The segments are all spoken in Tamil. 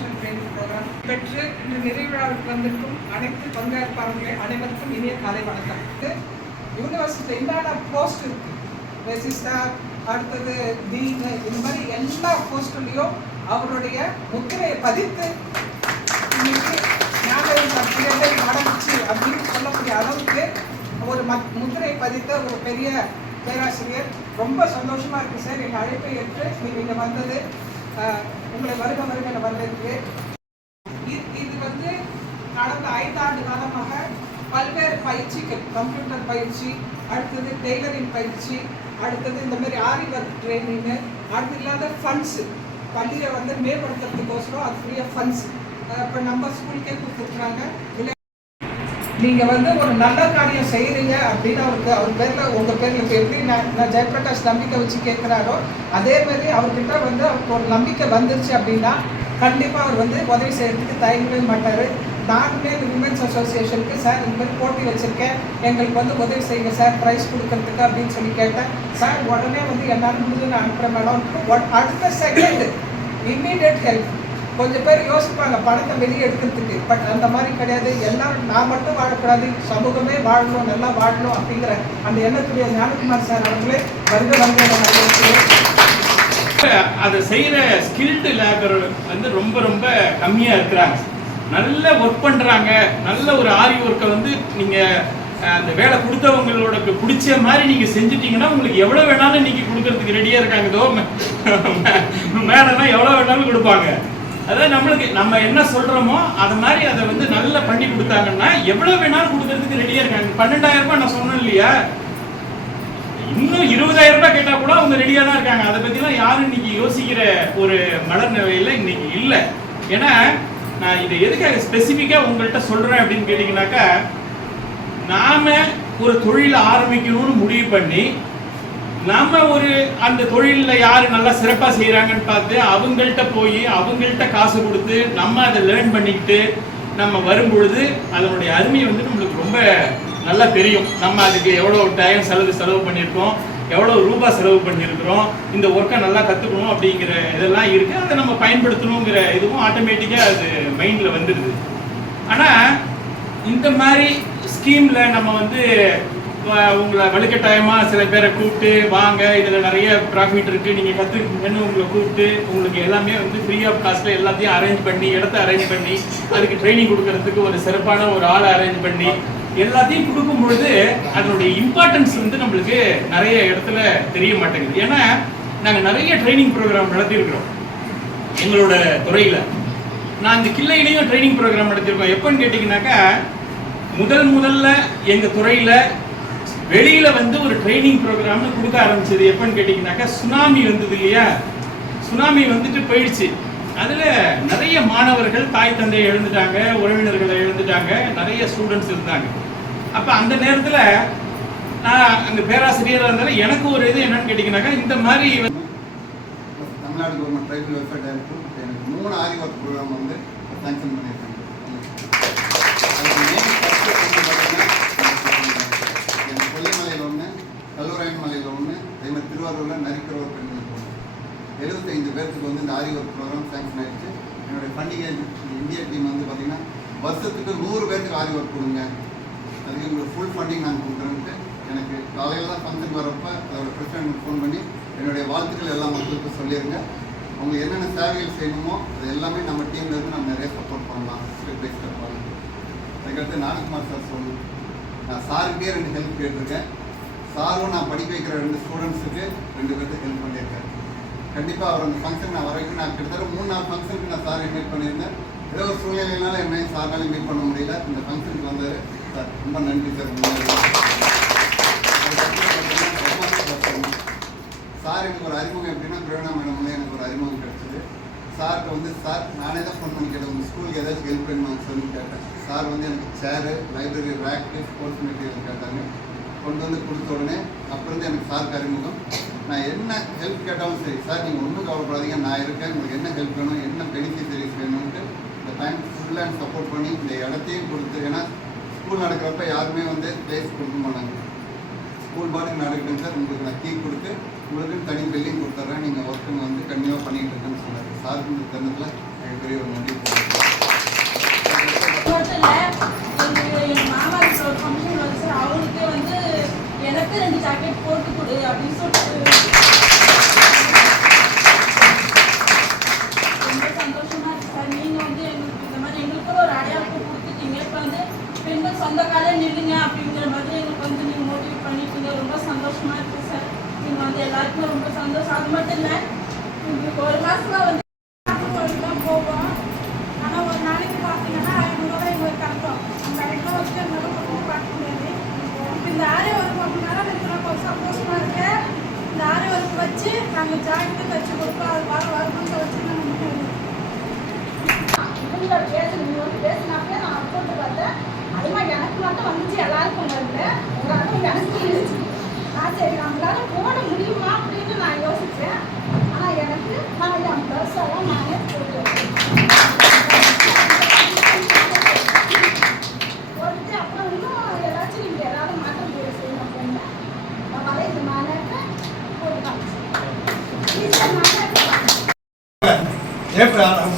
வொகேஷனல் ட்ரைனிங் ப்ரோக்ராம் பெற்று இந்த நிறைவிழாவுக்கு வந்திருக்கும் அனைத்து பங்கேற்பாளர்களே அனைவருக்கும் இனிய காலை வணக்கம். யூனிவர்சிட்டியில் என்னென்ன போஸ்ட் இருக்கு, ரெஜிஸ்ட்ரார், அடுத்தது டீன், இந்த மாதிரி எல்லா போஸ்ட்லையும் அவருடைய முத்திரையை பதித்து இன்னைக்கு ஞாபகம் நடந்துச்சு அப்படின்னு சொல்லக்கூடிய அளவுக்கு ஒரு முத்திரை பதித்த ஒரு பெரிய பேராசிரியர். ரொம்ப சந்தோஷமா இருக்கு சார், எங்கள் அழைப்பை ஏற்று நீங்கள் இங்கே வந்தது. உங்களை வருக வந்திருக்கு. இது வந்து கடந்த 5 ஆண்டு காலமாக பல்வேறு பயிற்சிகள், கம்ப்யூட்டர் பயிற்சி, அடுத்தது டெய்லரிங் பயிற்சி, அடுத்தது இந்த மாதிரி ஆரி ஒர்க் ட்ரைனிங்கு, அது இல்லாத ஃபண்ட்ஸு பள்ளியை வந்து மேம்படுத்துறதுக்கோசரம் அது ஃப்ரீயாக ஃபண்ட்ஸ் இப்போ நம்ம ஸ்கூலுக்கே கொடுத்துருக்குறாங்க. நீங்கள் வந்து ஒரு நல்ல காரியம் செய்கிறீங்க அப்படின்னு அவர் பேரில் உங்கள் பேரில் இப்போ எப்படி நான் ஜெயபிரகாஷ் நம்பிக்கை வச்சு கேட்குறாரோ அதே மாதிரி அவர்கிட்ட வந்து அவருக்கு ஒரு நம்பிக்கை வந்துருச்சு அப்படின்னா கண்டிப்பாக அவர் வந்து உதவி செய்கிறதுக்கு தயங்கவே மாட்டார். நானுமே விமென்ஸ் அசோசியேஷனுக்கு சார் இந்த மாதிரி போட்டி வச்சுருக்கேன், எங்களுக்கு வந்து உதவி செய்யுங்க சார் ப்ரைஸ் கொடுக்கறதுக்கு அப்படின்னு சொல்லி கேட்டேன். சார் உடனே வந்து என்னால் முடிஞ்சு நான் அனுப்புகிறேன் மேடம். அடுத்த செகண்ட் இம்மீடியட் ஹெல்ப். கொஞ்சம் பேர் யோசிப்பாங்க பணத்தை வெளியே எடுக்கிறதுக்கு, பட் அந்த மாதிரி கிடையாது. எல்லாரும் நான் மட்டும் வாழக்கூடாது, சமூகமே வாழணும், நல்லா வாழணும் அப்படிங்கிற அந்த எண்ணத்துடைய ஞானகுமார் சார் அவர்களே அதை செய்கிற ஸ்கில்டு லேபர் வந்து ரொம்ப ரொம்ப கம்மியாக இருக்கிறாங்க. நல்ல ஒர்க் பண்ணுறாங்க. நல்ல ஒரு ஆரி ஒர்க்கை வந்து நீங்கள் அந்த வேலை கொடுத்தவங்களோட பிடிச்ச மாதிரி நீங்கள் செஞ்சுட்டீங்கன்னா உங்களுக்கு எவ்வளோ வேணாலும் நீங்கள் கொடுக்கறதுக்கு ரெடியாக இருக்காங்க. இதோ மேடம்னா எவ்வளோ வேணாலும் கொடுப்பாங்க. அதாவது நம்மளுக்கு நம்ம என்ன சொல்கிறோமோ அது மாதிரி அதை வந்து நல்லா பண்ணி கொடுத்தாங்கன்னா எவ்வளோ வேணாலும் கொடுக்கறதுக்கு ரெடியாக இருக்காங்க. 12,000 ரூபாய் நான் சொன்னேன் இல்லையா, இன்னும் 20,000 ரூபாய் கேட்டால் கூட அவங்க ரெடியாக தான் இருக்காங்க. அதை பற்றிலாம் யாரும் இன்னைக்கு யோசிக்கிற ஒரு மனநிலையில் இன்னைக்கு இல்லை. ஏன்னா நான் இதை எதுக்காக ஸ்பெசிஃபிக்காக உங்கள்கிட்ட சொல்கிறேன் அப்படின்னு கேட்டிங்கனாக்கா, நாம் ஒரு தொழிலை ஆரம்பிக்கணும்னு முடிவு பண்ணி நம்ம ஒரு அந்த தொழிலில் யார் நல்லா சிறப்பாக செய்கிறாங்கன்னு பார்த்து அவங்கள்ட்ட போய் அவங்கள்ட்ட காசு கொடுத்து நம்ம அதை லேர்ன் பண்ணிக்கிட்டு நம்ம வரும்பொழுது அதனுடைய அருமை வந்து நம்மளுக்கு ரொம்ப நல்லா தெரியும். நம்ம அதுக்கு எவ்வளோ டைம் செலவு பண்ணியிருக்கோம், எவ்வளோ ரூபாய் செலவு பண்ணியிருக்கிறோம், இந்த ஒர்க்கை நல்லா கற்றுக்கணும் அப்படிங்கிற இதெல்லாம் இருக்குது. அதை நம்ம பயன்படுத்தணுங்கிற இதுவும் ஆட்டோமேட்டிக்காக அது மைண்டில் வந்துடுது. ஆனால் இந்த மாதிரி ஸ்கீமில் நம்ம வந்து உங்களை வலுக்கட்டாயமாக சில பேரை கூப்பிட்டு வாங்க இதில் நிறைய ப்ராஃபிட் இருக்குது, நீங்கள் கற்றுக்கணும்னு உங்களை கூப்பிட்டு உங்களுக்கு எல்லாமே வந்து ஃப்ரீ ஆஃப் காஸ்ட்டில் எல்லாத்தையும் அரேஞ்ச் பண்ணி இடத்த அரேஞ்ச் பண்ணி அதுக்கு ட்ரைனிங் கொடுக்கறதுக்கு ஒரு சிறப்பான ஒரு ஆளை அரேஞ்ச் பண்ணி எல்லாத்தையும் கொடுக்கும் பொழுது அதனுடைய இம்பார்ட்டன்ஸ் வந்து நம்மளுக்கு நிறைய இடத்துல தெரிய மாட்டேங்குது. ஏன்னா நாங்கள் நிறைய ட்ரைனிங் ப்ரோக்ராம் நடத்தியிருக்கிறோம் எங்களோட துறையில். நான் இந்த கிள்ளையிலையும் ட்ரைனிங் ப்ரோக்ராம் நடத்தியிருக்கோம். எப்போன்னு கேட்டிங்கனாக்கா, முதல்ல எங்கள் துறையில் வெளியில் வந்து ஒரு ட்ரைனிங் ப்ரோக்ராம்னு கொடுக்க ஆரம்பிச்சது எப்போன்னு கேட்டிங்கனாக்கா, சுனாமி வந்தது இல்லையா, சுனாமி வந்துட்டு போயிடுச்சு. அதில் நிறைய மாணவர்கள் தாய் தந்தையை எழுந்துட்டாங்க, உறவினர்களை எழுந்துட்டாங்க, நிறைய ஸ்டூடெண்ட்ஸ் இருந்தாங்க. அப்போ அந்த நேரத்தில் நான் அங்கே பேராசிரியராக இருந்தாலும் எனக்கு ஒரு இது என்னன்னு கேட்டிங்கனாக்கா, இந்த மாதிரி Tamil Nadu government tribal welfare director எனக்கு 3 ஆரி ஒர்க் ப்ரோக்ராம் வந்து சாங்ஷன் பண்ணியிருக்காங்க. கொல்லிமலையில் ஒன்று, கல்லூராயன் மலையில் ஒன்று, அதே மாதிரி திருவாரூரில் நரிக்கிறவர் பெண்களுக்கு ஒன்று. 75 பேருக்கு வந்து இந்த ஆரி ஒர்க் ப்ரோக்ராம் சாங்ஷன் ஆகிடுச்சு. என்னுடைய பண்டிகை இந்தியா டீம் வந்து பார்த்திங்கன்னா வருஷத்துக்கு 100 பேருக்கு ஆரி ஒர்க் கொடுங்க, அதுக்கு உங்களுக்கு ஃபுல் ஃபண்டிங் நான் கொடுக்குறேன்ட்டு எனக்கு காலையில் தான் ஃபங்க்ஷன் வரப்போ அதோட பிரசிடென்ட் ஃபோன் பண்ணி என்னுடைய வாழ்த்துக்கள் எல்லா மக்களுக்கும் சொல்லிடுங்க. அவங்க என்னென்ன சேவைகள் செய்யணுமோ அது எல்லாமே நம்ம டீம்லேருந்து நம்ம நிறைய சப்போர்ட் பண்ணலாம், ஸ்டெப் பை ஸ்டெப் பண்ணலாம். அதுக்கடுத்து ஞானகுமார் சார் சொல்லணும், நான் சாருக்கே 2 ஹெல்ப் கேட்டிருக்கேன். சாரும் நான் படிக்க வைக்கிற 2 ஸ்டூடெண்ட்ஸுக்கு 2 பேருக்கு ஹெல்ப் பண்ணியிருக்கேன். கண்டிப்பாக அவர் அந்த ஃபங்க்ஷன் நான் வரைக்கும் நான் கிட்டத்தட்ட 3-4 ஃபங்க்ஷனுக்கு நான் சார் இன்வைட் பண்ணியிருந்தேன். ஏதோ ஒரு சூழ்நிலையினால என்னை சார்னால இன்வைட் பண்ண முடியல. இந்த ஃபங்க்ஷனுக்கு வந்தார் சார், ரொம்ப நன்றி சார். சார் எனக்கு ஒரு அறிமுகம் எப்படின்னா, பிரவீனா மேடம்ல எனக்கு ஒரு அறிமுகம் கிடச்சிது. சார்கிட்ட வந்து சார் நானே தான் ஃபோன் பண்ணி கேட்டேன், உங்கள் ஸ்கூலுக்கு ஏதாச்சும் ஹெல்ப் வேணுமான்னு சொல்லி கேட்டேன். சார் வந்து எனக்கு சேரு, லைப்ரரி ரேக்கு, ஸ்போர்ட்ஸ் மெட்டீரியல் கேட்டாங்க. கொண்டு வந்து கொடுத்த உடனே அப்புறம் எனக்கு சாருக்கு அறிமுகம். நான் என்ன ஹெல்ப் கேட்டாலும் சரி, சார் நீங்கள் ஒன்றும் கவலைப்படாதீங்க, நான் இருக்கேன், உங்களுக்கு என்ன ஹெல்ப் வேணும், என்ன பெனிஃபிஷரிஸ் வேணும்ன்ட்டு இந்த டைம் ஃபுல் அண்ட் சப்போர்ட் பண்ணி இந்த இடத்தையும் கொடுத்து. ஏன்னா ஸ்கூல் நடக்கிறப்ப யாருமே வந்து பிளேஸ் கொடுக்க மாட்டாங்க. ஸ்கூல் பாட்டுக்கு நடக்குதுங்க சார், உங்களுக்கு நான் கீ கொடுத்து உங்களுக்குன்னு தனி பில்டிங் கொடுத்துட்றேன், நீங்கள் ஒர்க்குங்க வந்து கண்டிப்பாக பண்ணிகிட்டு இருக்கேன்னு சொன்னார். சாருக்கு இந்த தருணத்தில் மிகப்பெரிய ஒரு நன்றி. எங்கள் மாமா வீட்டில் ஒரு ஃபங்க்ஷன் வந்து சார், அவங்களுக்கே வந்து எனக்கு 2 ஜாக்கெட் போட்டு கொடு அப்படின்னு சொல்லிட்டு ரொம்ப சந்தோஷமா இருக்கு சார். நீங்கள் வந்து எங்களுக்கு இந்த மாதிரி எங்களுக்கு ஒரு அடையாளத்தை கொடுத்துட்டீங்க. இப்போ வந்து பெண்கள் சொந்த காலே நில்லுங்க அப்படிங்கிற மாதிரி எங்களுக்கு வந்து நீங்கள் மோட்டிவேட் பண்ணிட்டீங்க. ரொம்ப சந்தோஷமா இருக்கு சார். நீங்கள் வந்து எல்லாருக்குமே ரொம்ப சந்தோஷம். அது மட்டும் இல்லை, எங்களுக்கு ஒரு மாதமாக வந்து போவோம். ஆனால் ஒரு நாளைக்கு பார்த்தீங்கன்னா 500 ரூபாய் எங்களுக்கு கட்டோம். அந்த 500 வச்சு எங்களால் ரொம்ப பார்க்க முடியாது. இப்போ இந்த ஆரி ஒர்க் அப்படின்னால எனக்கு ரொம்ப சந்தோஷமா இருக்கு. இந்த ஆரி ஒர்க் வச்சு நாங்கள் ஜாக்கெட்டு தைச்சு கொடுப்போம். அது வர வருமானத்தை வச்சு நாங்கள் முடியாது. இவங்களோட பேசினாப்பே நான் போட்டு பார்த்தேன். அதுமா எனக்கு மட்டும் வந்துச்சு, எல்லாருக்கும் வரல. எல்லாருக்கும் எனக்கு இருந்துச்சு. சரி நம்மளால போட முடியுமா அப்படின்னு நான் யோசித்தேன். ஆனால் எனக்கு நான் என் ப்ளஸ்ஸெல்லாம் நானே போட்டுட்டு அப்புறம் இன்னும் ஏதாச்சும் நீங்கள் ஏதாவது மாற்றம் செய்யணும் அப்படின்னா நம்மளால இந்த மாநாட்டை போட்டு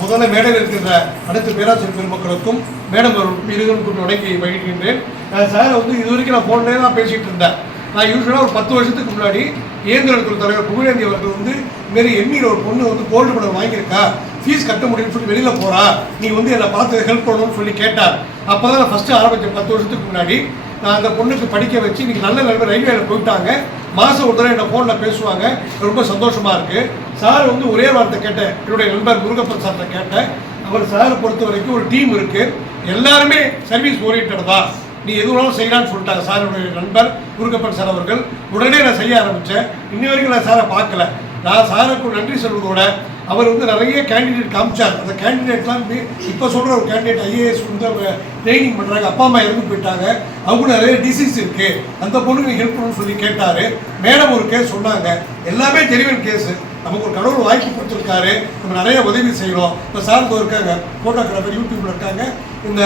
முதல்ல மேடையில் இருக்கின்ற அனைத்து பேராசிரியர் பெருமக்களுக்கும் மேடம் இருவருக்கும் தொடங்கி பகிர்கின்றேன். சார் வந்து இது வரைக்கும் நான் ஃபோன்லேயே தான் பேசிகிட்டு இருந்தேன். நான் யூஸ்வலாக ஒரு 10 வருஷத்துக்கு முன்னாடி இயந்திரத்துறை தலைவர் புகழேந்தி அவர்கள் வந்து இதுமாரி எம்மியில் ஒரு பொண்ணு வந்து கோல்டு மெடல் வாங்கியிருக்கா, ஃபீஸ் கட்ட முடியும்னு சொல்லி வெளியில் போகிறா, நீ வந்து என்னை பார்த்து ஹெல்ப் பண்ணணும்னு சொல்லி கேட்டார். அப்போ தான் நான் ஃபஸ்ட்டு ஆரம்பித்தேன். 10 வருஷத்துக்கு முன்னாடி நான் அந்த பொண்ணுக்கு படிக்க வச்சு இன்றைக்கி நல்ல நிலைமை ரயில்வேல போயிட்டாங்க. மாதம் ஒரு தடவை என்னை ஃபோனில் பேசுவாங்க. ரொம்ப சந்தோஷமாக இருக்குது. சார் வந்து ஒரே வார்த்தை கேட்டேன், என்னுடைய நண்பர் முருகப்பன் சார்கிட்ட கேட்டேன். அவர் சாரை பொறுத்த வரைக்கும் ஒரு டீம் இருக்குது, எல்லாருமே சர்வீஸ் ஓரியன்ட் தான், நீ எதுவும் செய்யலான்னு சொல்லிட்டாங்க சாருடைய நண்பர் முருகப்பன் சார் அவர்கள். உடனே நான் செய்ய ஆரம்பித்தேன். இன்னி வரைக்கும் நான் சாரை பார்க்கல. நான் சாருக்கு நன்றி சொல்வதோட அவர் வந்து நிறைய கேண்டிடேட் காமிச்சார். அந்த கேண்டிடேட்லாம் இப்போ சொல்கிற ஒரு கேண்டிடேட் ஐஏஎஸ் வந்து அவங்க ட்ரைனிங் பண்ணுறாங்க, அப்பா அம்மா இறந்து போயிட்டாங்க, அவங்களுக்கு நிறைய டிசீஸ் இருக்குது, அந்த பொண்ணுக்கு ஹெல்ப் பண்ணணும்னு சொல்லி கேட்டார். மேடம் ஒரு கேஸ் சொன்னாங்க, எல்லாமே ஜெனிவன் கேஸு, நமக்கு ஒரு கடவுள் வாய்ப்பு கொடுத்துருக்காரு, நம்ம நிறைய உதவி செய்யணும். இப்போ சார்ந்து இருக்காங்க ஃபோட்டோகிராஃபர் யூடியூப்பில் இருக்காங்க. இந்த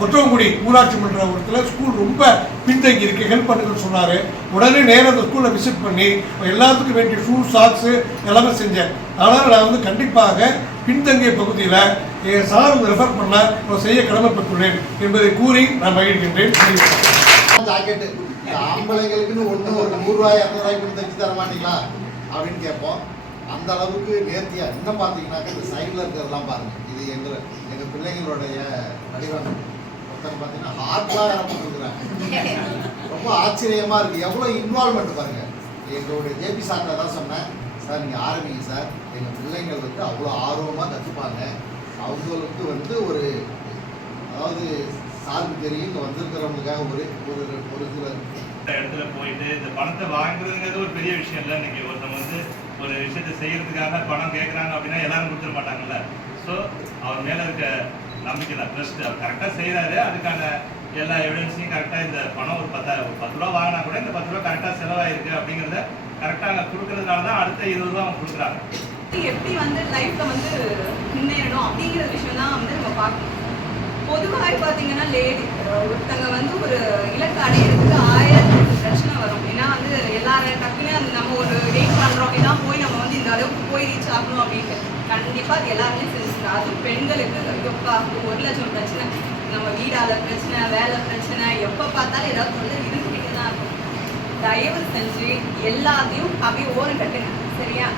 கொற்றவங்குடி ஊராட்சி மன்ற இடத்துல ஸ்கூல் ரொம்ப பின்தங்கி இருக்குது, ஹெல்ப் பண்ணுங்கன்னு சொன்னார். உடனே நேராக அந்த ஸ்கூலில் விசிட் பண்ணி எல்லாத்துக்கும் வேண்டிய ஷூ சாக்ஸு எல்லாமே செஞ்சேன். ஆனால் நான் வந்து கண்டிப்பாக பின்தங்கிய பகுதியில் சார் வந்து ரெஃபர் பண்ண செய்ய கடமைப்பட்டுள்ளேன் என்பதை கூறி நான் மகிழ்கின்றேன். ஜாக்கெட்டு ஆம்பளைங்களுக்குன்னு ஒன்று ஒரு 100 ரூபாய் 200 ரூபாய்க்கு தைச்சு தர மாட்டீங்களா அப்படின்னு கேட்போம். அந்த அளவுக்கு நேர்த்தியாக இன்னும் பார்த்தீங்கன்னாக்கா இந்த சைடில் இருக்கிறதெல்லாம் பாருங்கள், இது எங்கள் பிள்ளைங்களுடைய வடிவம். ஒருத்தர் பார்த்தீங்கன்னா ஹார்ட்லாம் இறந்துருக்குறாங்க. ரொம்ப ஆச்சரியமாக இருக்குது, எவ்வளோ இன்வால்மெண்ட் பாருங்கள். எங்களுடைய ஜேபி சார்கிட்ட தான் சொன்னேன், சார் நீங்கள் ஆரம்பிங்க சார், எங்கள் பிள்ளைங்கள் வந்து அவ்வளோ ஆர்வமாக கற்றுப்பாங்க, அவங்களுக்கு வந்து ஒரு அதாவது சார்பு தெரியும், இங்கே வந்திருக்கிறவங்களுக்காக ஒரு சிலர் இடத்துல போயிட்டு இந்த பணத்தை வாங்குறதுங்கிறது ஒரு பெரிய விஷயம் இல்லை. இன்னைக்கு ஒருத்தவங்க வந்து ஒரு விஷயத்தை செய்யறதுக்காக பணம் கேட்குறாங்க அப்படின்னா எல்லாரும் கொடுத்துட மாட்டாங்கல்ல. ஸோ அவர் மேலே இருக்க நம்பிக்கை தான், ட்ரஸ்ட். அவர் கரெக்டாக செய்கிறாரு, அதுக்கான எல்லா எவிடன்ஸையும் கரெக்டாக இந்த பணம் ஒரு 10 ரூபா வாங்கினா கூட இந்த 10 ரூபா கரெக்டாக செலவாயிருக்கு அப்படிங்கிறத கரெக்டாக அங்கே கொடுக்கறதுனால தான் அடுத்த 20 ரூபா அவங்க கொடுக்குறாங்க. எப்படி வந்து லைஃப்ல வந்து முன்னேறணும் அப்படிங்கிற விஷயம் தான் வந்து நம்ம பார்க்கணும். பொதுவாக பார்த்தீங்கன்னா ஒருத்தங்க வந்து ஒரு இலக்கு அடையிறதுக்கு 1000 பிரச்சனை வரும். ஏன்னா வந்து எல்லாரும் டக்குன்னு அந்த நம்ம ஒரு வெயிட் பண்ணுறோம் அப்படின்னா போய் நம்ம வந்து இந்த அளவுக்கு போய் ரீச் ஆகணும் அப்படின்ட்டு கண்டிப்பாக அது எல்லாருமே செஞ்சுக்கலாம். அதுவும் பெண்களுக்கு எப்போ 1 லட்சம் பிரச்சனை, நம்ம வீடால பிரச்சனை, வேலை பிரச்சனை, எப்போ பார்த்தாலும் ஏதாவது சொல்ல இருந்துக்கிட்டே தான் இருக்கும். தயவு செஞ்சு எல்லாத்தையும் அப்படியே ஓரம் கட்டுங்க, சரியா?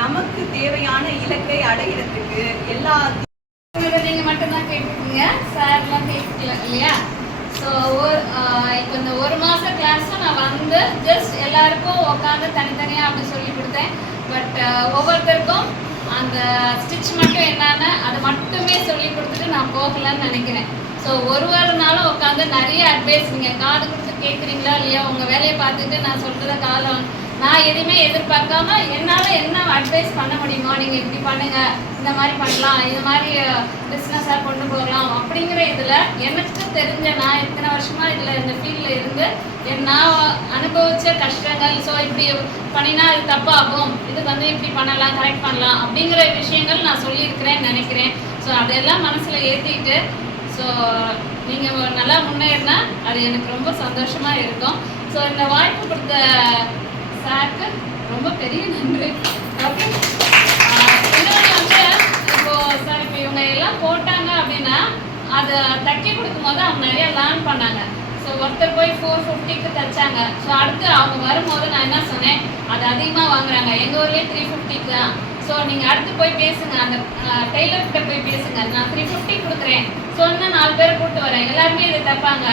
நமக்கு தேவையான இலக்கை அடையிறதுக்கு எல்லாத்தையும் நீங்கள் மட்டும்தான் கேட்டுக்கோங்க, சார்லாம் கேட்டுக்கல இல்லையா? ஸோ இப்போ இந்த 1 மாத கிளாஸும் நான் வந்து ஜஸ்ட் எல்லாருக்கும் உட்காந்து தனித்தனியாக அப்படி சொல்லி கொடுத்தேன். பட் ஒவ்வொருத்தருக்கும் அந்த ஸ்டிச் மட்டும் என்னன்னு அதை மட்டுமே சொல்லி கொடுத்துட்டு நான் போகலன்னு நினைக்கிறேன். ஸோ ஒரு நாளும் உட்காந்து நிறைய அட்வைஸ் நீங்கள் காது கொடுத்து கேட்குறீங்களா இல்லையா, உங்கள் வேலையை பார்த்துட்டு நான் சொல்கிறத நான் எதுவுமே எதிர்பார்க்காம என்னால் என்ன அட்வைஸ் பண்ண முடியுமோ, நீங்கள் இப்படி பண்ணுங்கள், இந்த மாதிரி பண்ணலாம், இது மாதிரி பிஸ்னஸாக கொண்டு போகலாம் அப்படிங்கிற இதில் எனக்கு தெரிஞ்ச நான் இத்தனை வருஷமாக இதில் இந்த ஃபீல்டில் இருந்து நான் அனுபவித்த கஷ்டங்கள், ஸோ இப்படி பண்ணினா இது தப்பாகும், இது வந்து இப்படி பண்ணலாம், கரெக்ட் பண்ணலாம் அப்படிங்கிற விஷயங்கள் நான் சொல்லியிருக்கிறேன்னு நினைக்கிறேன். ஸோ அதெல்லாம் மனசில் ஏற்றிட்டு ஸோ நீங்கள் நல்லா முன்னேறினா அது எனக்கு ரொம்ப சந்தோஷமாக இருக்கும். ஸோ இந்த வாய்ப்பு கொடுத்த சாருக்கு ரொம்ப பெரிய நன்றி. ஓகே, இன்னொன்று வந்து இப்போது நிறைய லேர்ன் பண்ணாங்க. ஸோ ஒருத்தர் போய் 450க்கு தைச்சாங்க. ஸோ அடுத்து அவங்க வரும்போது நான் என்ன சொன்னேன், அது அதிகமாக வாங்குறாங்க, எங்கள் ஊர்லேயே 350க்கு தான். ஸோ நீங்கள் அடுத்து போய் பேசுங்க, அந்த டெய்லர்கிட்ட போய் பேசுங்க, நான் 350 கொடுக்குறேன் சொன்ன 4 பேரை கூப்பிட்டு வரேன், எல்லாருமே இதை தைப்பாங்க.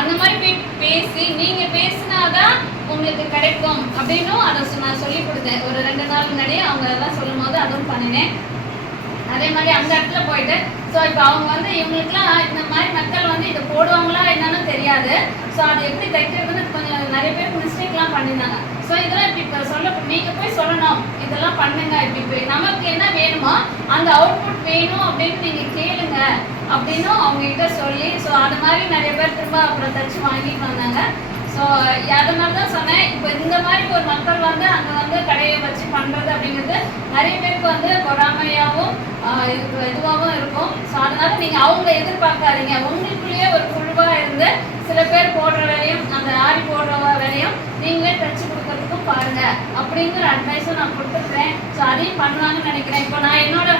அந்த மாதிரி போய் பேசி நீங்கள் பேசினாதான் உங்களுக்கு கிடைக்கும் அப்படின்னும் அதை நான் சொல்லி கொடுத்தேன். ஒரு 2 நாள் முன்னாடியே அவங்க எல்லாம் சொல்லும் போது அதுவும் பண்ணினேன். அதே மாதிரி அந்த இடத்துல போயிட்டு ஸோ இப்போ அவங்க வந்து இவங்களுக்குலாம் இந்த மாதிரி மக்கள் வந்து இதை போடுவாங்களா என்னன்னு தெரியாது. ஸோ அது எப்படி தைக்கிறதுன்னு கொஞ்சம் நிறைய பேருக்கு மிஸ்டேக்லாம் பண்ணியிருந்தாங்க. ஸோ இதெல்லாம் இப்போ சொல்ல நீங்கள் போய் சொல்லணும், இதெல்லாம் பண்ணுங்க, இப்படி நமக்கு என்ன வேணுமோ அந்த அவுட்புட் வேணும் அப்படின்னு நீங்கள் கேளுங்க அப்படின்னும் அவங்ககிட்ட சொல்லி, ஸோ அது மாதிரி நிறைய பேர் திரும்ப அப்புறம் தைச்சு வாங்கிட்டு வந்தாங்க. ஸோ அதனால தான் சொன்னேன், இப்போ இந்த மாதிரி ஒரு மக்கள் வந்து அங்கே வந்து கடையை வச்சு பண்ணுறது அப்படிங்கிறது நிறைய பேருக்கு வந்து பொறாமையாகவும் இதுவாகவும் இருக்கும். ஸோ அதனால நீங்கள் அவங்கள எதிர்பார்க்காதீங்க, உங்களுக்குள்ளேயே ஒரு குழுவாக இருந்து சில பேர் போடுற வேலையும் அந்த ஆரி போடுற வேலையும் நீங்களே தைச்சு கொடுக்கறதுக்கும் பாருங்க அப்படிங்கிற அட்வைஸும் நான் கொடுத்துருக்குறேன். ஸோ அதையும் பண்ணுவாங்கன்னு நினைக்கிறேன். இப்போ நான் என்னோட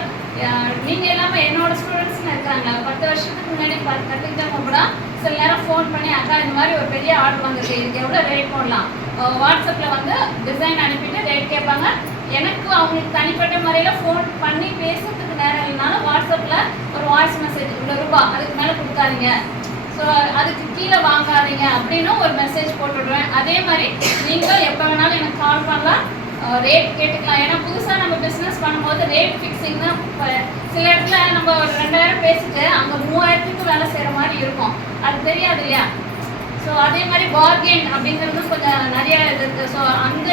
நீங்கள் எல்லாமே என்னோட ஸ்டூடெண்ட்ஸ்னு இருக்காங்க, 10 வருஷத்துக்கு முன்னாடி கற்றுக்கிட்டவங்க கூட சில நேரம் ஃபோன் பண்ணி அக்கா இந்த மாதிரி ஒரு பெரிய ஆர்டர் வந்துருக்கு, இதுக்கு எவ்வளோ ரேட் போடலாம், வாட்ஸ்அப்பில் வந்து டிசைன் அனுப்பிட்டு ரேட் கேட்பாங்க. எனக்கு அவங்களுக்கு தனிப்பட்ட முறையில் ஃபோன் பண்ணி பேசுறதுக்கு நேரம் இல்லைனாலும் வாட்ஸ்அப்பில் ஒரு வாய்ஸ் மெசேஜ் இவ்வளோ ரூபா அதுக்கு மேலே கொடுக்காதீங்க, ஸோ அதுக்கு கீழே வாங்காதீங்க அப்படின்னு ஒரு மெசேஜ் போட்டுவிடுவேன். அதே மாதிரி நீங்கள் எப்போ வேணாலும் எனக்கு கால் பண்ணலாம், ரேட் கேட்டுக்கலாம். ஏன்னா புதுசாக நம்ம பிஸ்னஸ் பண்ணும்போது ரேட் ஃபிக்ஸிங் தான். இப்போ சில இடத்துல நம்ம ஒரு 2000 பேசிட்டு அங்கே 3000க்கு வேலை செய்கிற மாதிரி இருக்கும், அது தெரியாது இல்லையா. ஸோ அதே மாதிரி பார்கெயின் அப்படிங்கிறது கொஞ்சம் நிறைய இருக்குது. ஸோ அந்த